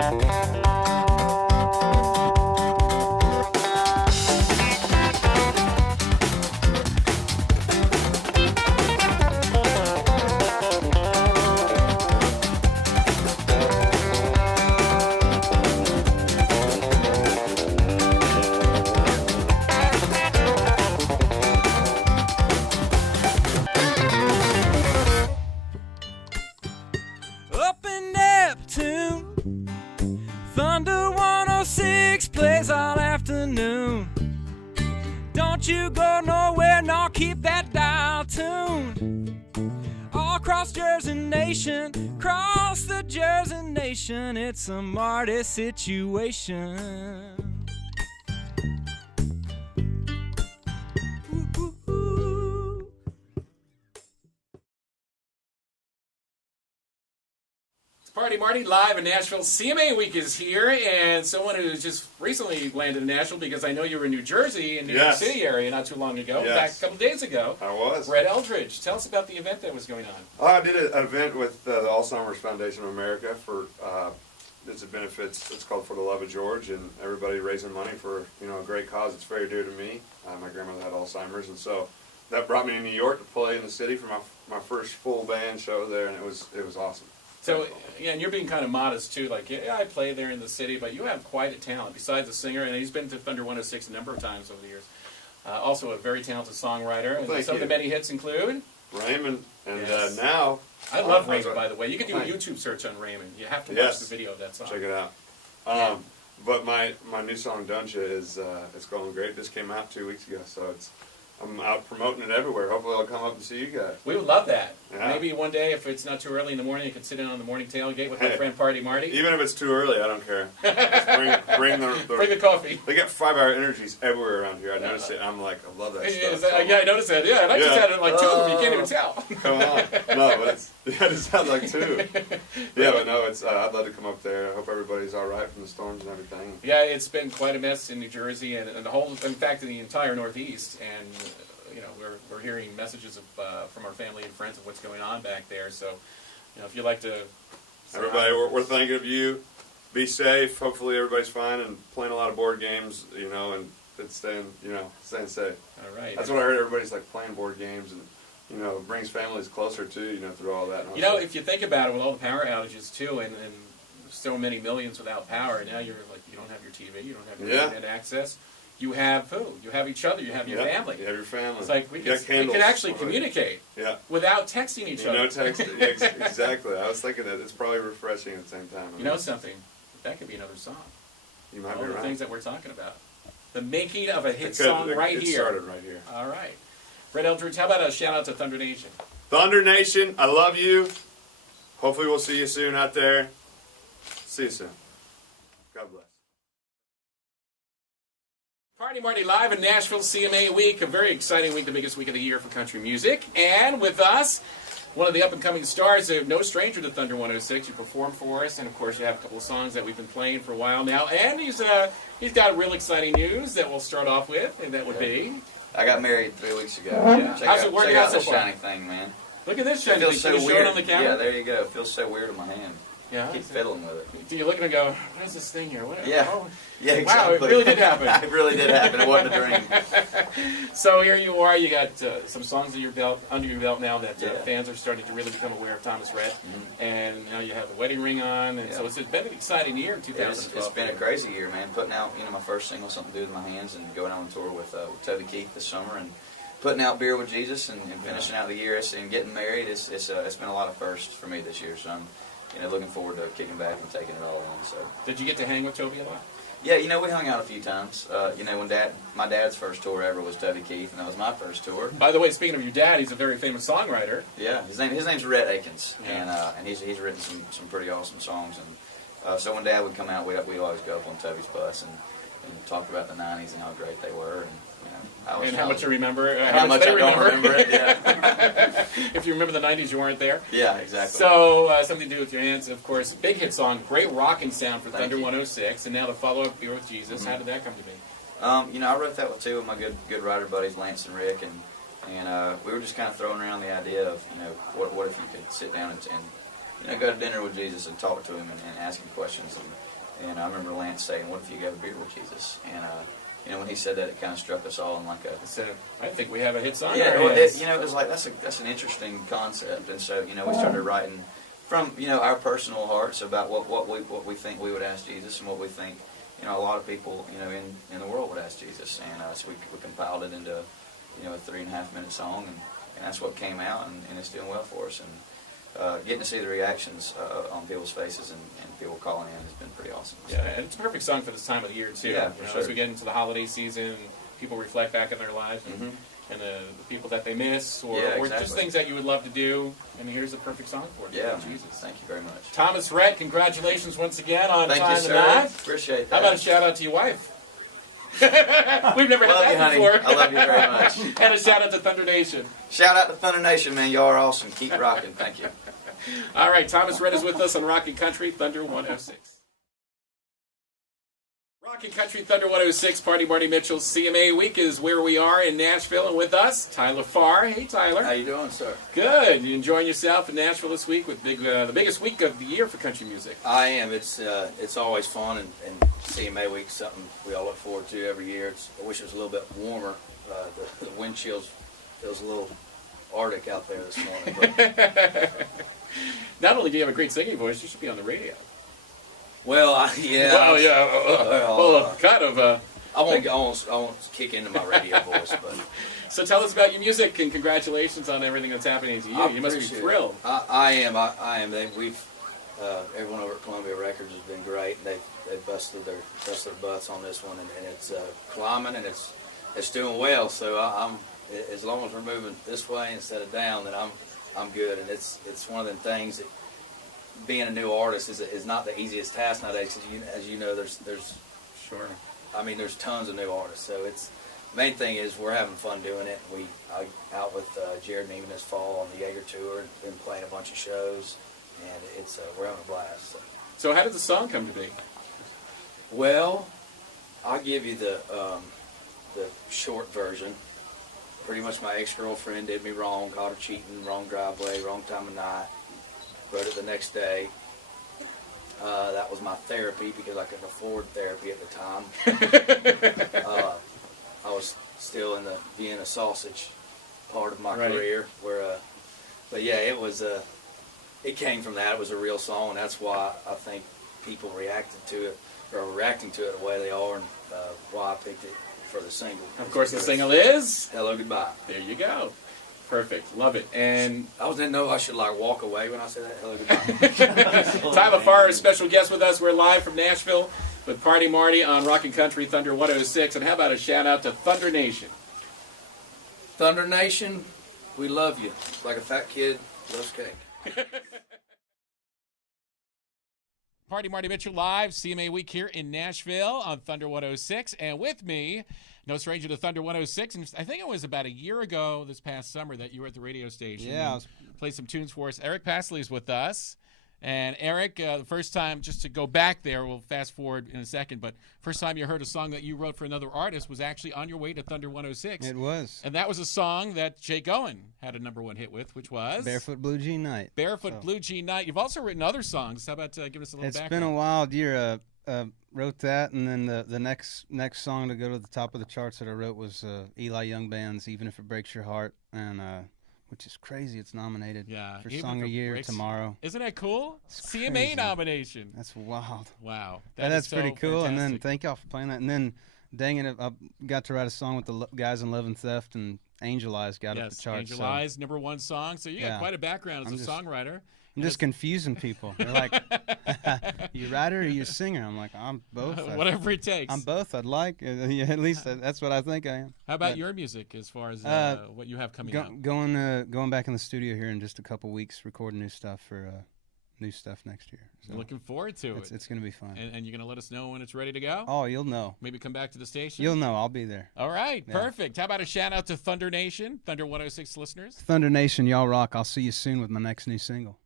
Up in Neptune, Thunder 106 plays all afternoon. Don't you go nowhere, no, keep that dial tuned. All across Jersey Nation, cross the Jersey Nation, it's a Marty situation. Party Marty live in Nashville. CMA Week is here, and someone who's just recently landed in Nashville, because I know you were in New Jersey, in New York City area not too long ago. Yes. In fact, a couple days ago. I was. Brett Eldredge. Tell us about the event that was going on. I did an event with the Alzheimer's Foundation of America for it's a benefits. It's called For the Love of George, and everybody raising money for a great cause. It's very dear to me. My grandmother had Alzheimer's, and so that brought me to New York to play in the city for my first full band show there, and it was awesome. So, yeah, and you're being kind of modest, too. Like, yeah, I play there in the city, but you have quite a talent. Besides a singer, and he's been to Thunder 106 a number of times over the years. Also a very talented songwriter. Well, and some of the many hits include? Raymond, and Yes. now... I love Raymond, by the way. You can do a YouTube search on Raymond. You have to watch the video of that song. Check it out. But my new song, Don't Ya, is it's going great. This came out 2 weeks ago, so I'm out promoting it everywhere. Hopefully I'll come up and see you guys. We would love that. Yeah. Maybe one day, if it's not too early in the morning, you can sit in on the morning tailgate with my friend Party Marty. Even if it's too early, I don't care. Just bring the coffee. They get 5-hour energies everyher around here. I noticed it. I'm like, I love that stuff. Yeah, I noticed that. Yeah, and I just had like 2 of them. You can't even tell. Come on. No, but it just had like 2. Yeah, but no, I'd love to come up there. I hope everybody's all right from the storms and everything. Yeah, it's been quite a mess in New Jersey and the whole, in fact, in the entire Northeast. And we're hearing messages from our family and friends of what's going on back there. So, if you'd like to... Everybody, we're thinking of you. Be safe. Hopefully everybody's fine and playing a lot of board games, and staying safe. All right. That's what I heard. Everybody's like playing board games, and it brings families closer too, through all that. If you think about it, with all the power outages too, and so many millions without power, now you're like, you don't have your TV, you don't have your internet access. You have who? You have each other. You have your family. You have your family. It's like we can actually communicate without texting each other. No text. Exactly. I was thinking that it's probably refreshing at the same time. You know something? That could be another song. You might all be the right. things that we're talking about. The making of a hit song right here. It started right here. All right. Brett Eldredge, how about a shout out to Thunder Nation? Thunder Nation, I love you. Hopefully we'll see you soon out there. See you soon. God bless. Party Marty live in Nashville CMA Week, a very exciting week, the biggest week of the year for country music. And with us, one of the up-and-coming stars, no stranger to Thunder 106. You performed for us, and of course you have a couple of songs that we've been playing for a while now. And he's got real exciting news that we'll start off with, and that would be... I got married 3 weeks ago. Yeah. How's it working out so far? Shiny thing, man. Look at this shiny thing. So Can you show it on the camera? Yeah, there you go. It feels so weird in my hand. Yeah. Keep fiddling with it. Do you look at it and go, what is this thing here? What, yeah. Oh. Yeah, exactly. Wow, it really did happen. It really did happen. It wasn't a dream. So here you are. You got some songs under your belt now that Yeah. fans are starting to really become aware of Thomas Rhett. And now you have the wedding ring on. And so it's been an exciting year in 2012. It's been a crazy year, man. Putting out my first single, Something to Do with My Hands, and going on tour with Toby Keith this summer, and putting out Beer with Jesus, and finishing out the year and getting married. It's been a lot of firsts for me this year. So I'm looking forward to kicking back and taking it all in. So did you get to hang with Toby a lot? Yeah, we hung out a few times. When my dad's first tour ever was Toby Keith, and that was my first tour. By the way, speaking of your dad, he's a very famous songwriter. Yeah, his name's Rhett Akins, and he's written some pretty awesome songs. And so when Dad would come out, we'd always go up on Toby's bus and talk about the '90s and how great they were, and how much you remember. How much I don't remember it. Yeah. If you remember the '90s, you weren't there. Yeah, exactly. So Something to Do with Your Hands, of course, big hit song, great rocking sound for Thunder 106, and now the follow-up, Beer with Jesus. How did that come to be? I wrote that with two of my good writer buddies, Lance and Rick, and we were just kind of throwing around the idea of what if you could sit down and go to dinner with Jesus and talk to him and ask him questions. And I remember Lance saying, "What if you have a beer with Jesus?" And when he said that, it kind of struck us all in like a. I think we have a hit song. Yeah, it was like that's an interesting concept, and so we started writing from our personal hearts about what we think we would ask Jesus and what we think a lot of people in the world would ask Jesus, and so we compiled it into a 3.5-minute song, and that's what came out, and it's doing well for us, and getting to see the reactions on people's faces and people calling in has been pretty awesome. Yeah, and it's a perfect song for this time of the year too. Yeah, for sure. As we get into the holiday season, people reflect back on their lives and the people that they miss, or just things that you would love to do. And here's the perfect song for it. Yeah, Jesus. Thank you very much. Thomas Rhett, congratulations once again on Thank Time you, sir. Tonight. Appreciate that. How about a shout out to your wife? We've never Love had you, that honey. before. I love you very much. And a shout out to Thunder Nation. Shout out to Thunder Nation, man. Y'all are awesome. Keep rocking. Thank you. All right, Thomas Rhett is with us on Rockin' Country Thunder 106. Rockin' Country Thunder 106, Party Marty Mitchell CMA Week is where we are in Nashville, and with us, Tyler Farr. Hey, Tyler. How you doing, sir? Good. You enjoying yourself in Nashville this week with the biggest week of the year for country music? I am. It's always fun, and CMA Week is something we all look forward to every year. I wish it was a little bit warmer. The wind chills feels a little Arctic out there this morning. But Not only do you have a great singing voice, you should be on the radio. well, yeah. Well, yeah. Kind of. I won't kick into my radio voice, but So tell us about your music, and congratulations on everything that's happening to you. I You must be appreciate thrilled. it. I am. We've everyone over at Columbia Records has been great. They've busted their butts on this one, and it's climbing, and it's doing well. So I'm as long as we're moving this way instead of down, then I'm good. And it's one of them things that being a new artist is not the easiest task nowadays. As you know, there's Sure. I mean, there's tons of new artists. So it's main thing is we're having fun doing it. I out with Jared Neiman this fall on the Jaeger tour and been playing a bunch of shows, and it's we're having a blast. So how did the song come to be? Well, I'll give you the short version. Pretty much my ex-girlfriend did me wrong, caught her cheating, wrong driveway, wrong time of night. Wrote it the next day. That was my therapy because I couldn't afford therapy at the time. I was still in the Vienna sausage part of my career, but yeah, it was it came from that. It was a real song, and that's why I think people reacting to it the way they are, and why I picked it for the single. Of course, the single is Hello Goodbye. There you go. Perfect. Love it. And I didn't know I should walk away when I said that. Hello Goodbye. Tyler Farr is special guest with us. We're live from Nashville with Party Marty on Rockin' Country Thunder 106. And how about a shout out to Thunder Nation? Thunder Nation, we love you. Like a fat kid loves cake. Party Marty Mitchell live, CMA Week here in Nashville on Thunder 106. And with me, no stranger to Thunder 106. And I think it was about a year ago this past summer that you were at the radio station. Yeah. Played some tunes for us. Eric Pasley is with us. And Eric, the first time, just to go back there, we'll fast forward in a second, but first time you heard a song that you wrote for another artist was actually on your way to Thunder 106. It was. And that was a song that Jay Goen had a #1 hit with, which was? Barefoot Blue Jean Night. Barefoot Blue Jean Night. You've also written other songs. How about give us a little background? It's been a wild year. Wrote that, and then the next song to go to the top of the charts that I wrote was Eli Young Band's "Even If It Breaks Your Heart," and which is crazy. It's nominated for Song of the Year tomorrow. Isn't that cool? It's CMA crazy. Nomination. That's wild. Wow. That's pretty cool. Fantastic. And then thank y'all for playing that. And then, dang it, I got to write a song with the guys in Love and Theft, and Angel Eyes got up the charts. Angel Eyes, #1 song. So you got quite a background as a songwriter. I'm just confusing people. They're like, you writer or you singer? I'm like, I'm both. Whatever it takes. I'm both. I'd like. At least that's what I think I am. How about your music as far as what you have coming out? Going back in the studio here in just a couple weeks, recording new stuff for new stuff next year. So looking forward to it. It's going to be fun. And you're going to let us know when it's ready to go? Oh, you'll know. Maybe come back to the station? You'll know. I'll be there. All right. Yeah. Perfect. How about a shout out to Thunder Nation, Thunder 106 listeners? Thunder Nation, y'all rock. I'll see you soon with my next new single.